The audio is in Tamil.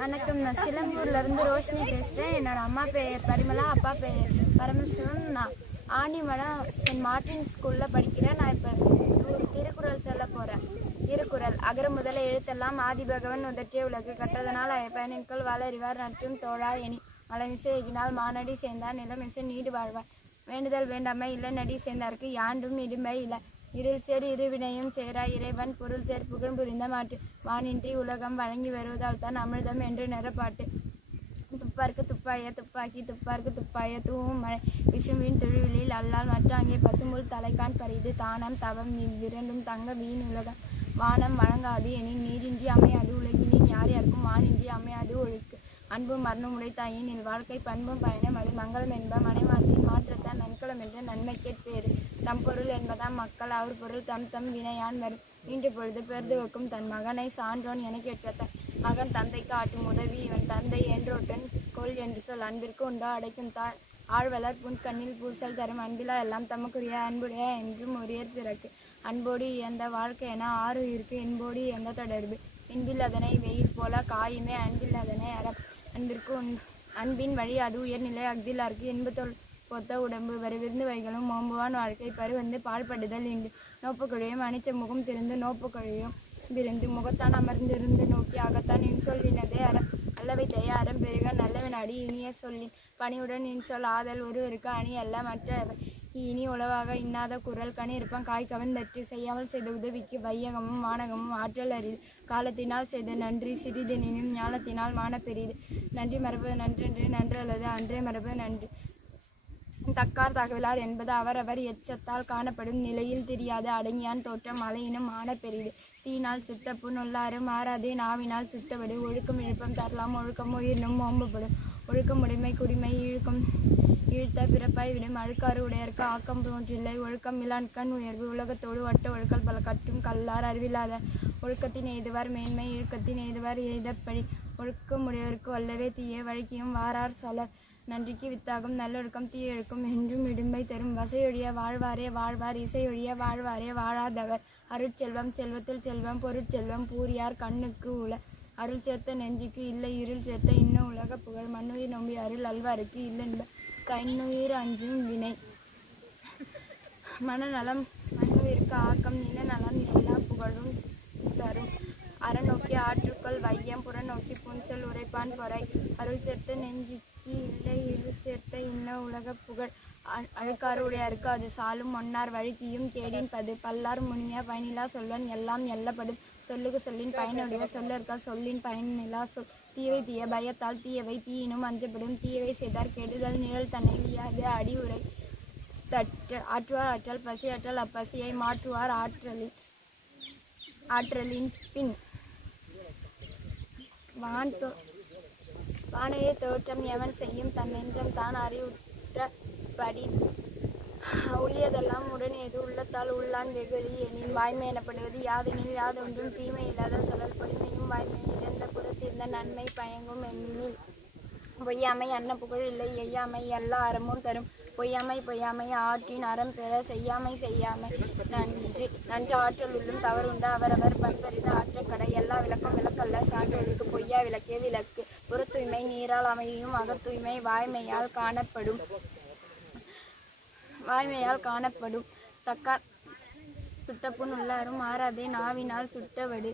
வணக்கம். நான் சிலம்பூர்லேருந்து ரோஷினி பேசுகிறேன். என்னோடய அம்மா பெயர் பரிமளா, அப்பா பெயர் பரமசிவம். நான் ஆண்டிமடம் சென்ட் மார்ட்டின் ஸ்கூலில் படிக்கிறேன். நான் இப்போ ஒரு திருக்குறள் சொல்ல போகிறேன். திருக்குறள். அகர முதல எழுத்தெல்லாம் ஆதிபகவன் உதற்றிய உலகு கற்றதனால் பயனின்கொள் வாழறிவார் நற்றும் தோழா எனி மலமிசை எகினால் மானடி சேர்ந்தார் நிலமிசை நீடு வாழ்வார். வேண்டுதல் வேண்டாமை இல்லை நடி சேர்ந்தார்க்கு யாண்டும் இடும்பை இல்லை. இருள் சேர் இருவினையும் சேரா இறைவன் பொருள் சேர் புகழ் புரிந்த மாட்டு வானின்றி உலகம் வழங்கி வருவதால் தான் அமிர்தம் என்று நிறப்பாட்டு. துப்பார்க்கு துப்பாய துப்பாக்கி துப்பார்க்கு துப்பாய தூவும் மழை விசும்பின் தொழுவிலில் அல்லால் மற்றாங்கே பசும்புல் தலைக்கான் பரிது தானம் தவம் இவ்விரண்டும் தங்க வீண் உலகம் வானம் வழங்காது எனின் நீரின்றி அமையாது உலகினின் யார் யாருக்கும் வானின்றி அமையாது ஒழுக்கு. அன்பும் மரணம் உடைத்தாயின் இல் வாழ்க்கை பண்பும் பயணம் அது மங்களம் என்ப மனைவாட்சியின் மாற்றத்தான் நன்கலம் என்று நன்மை கேட்பேறு. தம் பொருள் என்பதாம் மக்கள் அவர் பொருள் தம் தம் வினையான் வரும் இன்று பொழுது பெருதுவக்கும் தன் மகனை சான்றோன் என கேட்ட தன் மகன் தந்தைக்கு ஆட்டும் உதவி இவன் தந்தை என்றோட்டன் கொள் என்று சொல். அன்பிற்கு உண்டோ அடைக்கும் தாழ் ஆழ்வலர் புன்கண்ணில் பூசல் தரும் அன்பிலா எல்லாம் தமக்குரிய அன்புடைய என்றும் உரியர் பிறக்கு. அன்போடு இயந்த வாழ்க்கை என ஆறு இருக்கு என்போடு இயந்த தொடர்பு. இன்பில் அதனை வெயில் போல காயுமே அன்பில் அதனை அறம். அன்பின் வழி அது உயர்நிலை அஃதிலார்க்கு இன்பத்தொல் பொத்த உடம்பு வருவிருந்து வைகளும் மோம்புவான் வாழ்க்கை பருவந்து பாழ்படுதல் இன்று. நோப்புக்கொழியும் அணிச்ச முகம் திருந்து நோப்புக்கொழியும் விருந்து முகத்தான் அமர்ந்திருந்து நோக்கி அகத்தான் இன்சொல்லினதே அறம். அல்லவை தய அறம் பெருக நல்லவன் அடி இனிய சொல்லின் பணியுடன் இன்சொல் ஆதல் ஒருவருக்கு அணி அல்ல மற்றவை இனி உளவாக இன்னாத குரல் கனி இருப்பம் காய் கவர்ந்தற்று. செய்யாமல் செய்த உதவிக்கு வையகமும் வானகமும் ஆற்றல் அறிது. காலத்தினால் செய்த நன்றி சிறிதெனினும் ஞானத்தினால் மான பெரிது. நன்றி மறப்பது நன்றென்று நன்றல்லது அன்றே மறப்பது நன்று. தக்கார் தகவலார் என்பது அவரவர் எச்சத்தால் காணப்படும் நிலையில் தெரியாது அடங்கியான் தோற்றம் மலையினும் ஆன பெரிது. தீயினால் சுட்ட புண் உள்ளாறு மாறாதே நாவினால் சுட்டபடி. ஒழுக்கம் இழுப்பம் தரலாம் ஒழுக்கம் உயிரினும் ஓம்பப்படும். ஒழுக்கம் உடைமை குடிமை இழுக்கும் இழுத்த பிறப்பாய் விடும். அழுக்காறு உடையற்கு ஆக்கம் போன்றில்லை. ஒழுக்கம் இலான்கண் உயர்வு உலகத்தோடு வட்ட ஒழுக்கல் பல கட்டும் கல்லார் அறிவில்லாத. ஒழுக்கத்தின் எய்துவார் மேன்மை இழுக்கத்தின் எய்துவார் எய்தப்படி. ஒழுக்கமுடையவருக்கு வல்லவே தீய வழக்கியும் வாரார் சொலர். நன்றிக்கு வித்தாகும் நல்லொழுக்கம் தீயொழுக்கம் என்றும் இடும்பை தரும். வசையொழிய வாழ்வாரே வாழ்வார் இசையொழிய வாழ்வாரே வாழாதவர். அருட்செல்வம் செல்வத்தில் செல்வம் பொருட்செல்வம் பூரியார் கண்ணுக்கு உள. அருள் சேர்த்த நெஞ்சுக்கு இல்லை இருள் சேர்த்த இன்ன உலக புகழ். மண்ணுயிர் நம்பி அருள் அல்வாருக்கு இல்லென்ப கண்ணுயிர் அஞ்சும் வினை. மனநலம் மண்ணுயிருக்கு ஆக்கம் நில நலம் எல்லா புகழும் தரும். அறநோக்கி ஆற்றுக்கொள் வையம் புறநோக்கி புன்சொல் உரைப்பான் பொறை. அருள் சேர்த்த நெஞ்சுக்கு இல்லை இருள் சேர்த்த இன்ன உலக புகழ். அழுக்காறு உடையாருக்கு அது சாலும் ஒன்னார் வழுக்கியும் கேடின் பது. பல்லார் முனிய பயனிலா சொல்வன் எல்லாம் எல்லப்படும். சொல்லுக்கு சொல்லின் பயனுடைய சொல்லற்க சொல்லின் பயனிலா சொல். தீவை தீய பயத்தால் தீயவை தீயினும் அஞ்சப்படும். தீயவை செய்தார் கெடுதல் நிழல் தன்னை வியாது அடி உரை தட்டு. ஆற்றுவார் ஆற்றல் பசி ஆற்றல் அப்பசியை மாற்றுவார் ஆற்றலின் பின். வானையை தோற்றம் எவன் செய்யும் தன் நெஞ்சம் தான் அறிவுற்றபடி. உள்ளியதெல்லாம் உடனேது உள்ளத்தால் உள்ளான் வெகுளி எனின். வாய்மை எனப்படுவது யாதெனில் யாதொன்றும் தீமை இல்லாத சொல்லல். பொய்மையும் வாய்மையை இழந்த புறத்திருந்த நன்மை பயங்கும் எண்ணில். பொய்யாமை அன்ன புகழ் இல்லை எய்யாமை எல்லா அறமும் தரும். பொய்யாமை ஆற்றின் அறம் பெற செய்யாமை நன்று ஆற்றல் உள்ளும் தவறுண்ட அவரவர் பண்பறிந்த ஆற்றக்கடை. எல்லா விளக்கம் விளக்கல்ல சான்றோருக்கு பொய்யா விளக்கே விளக்கு. புறத்தூய்மை நீரால் அமையும் அகத்தூய்மை வாய்மையால் காணப்படும். தக்கார் சுட்டப்புண் உள்ளாரும் மாறாதே நாவினால் சுட்டவடு.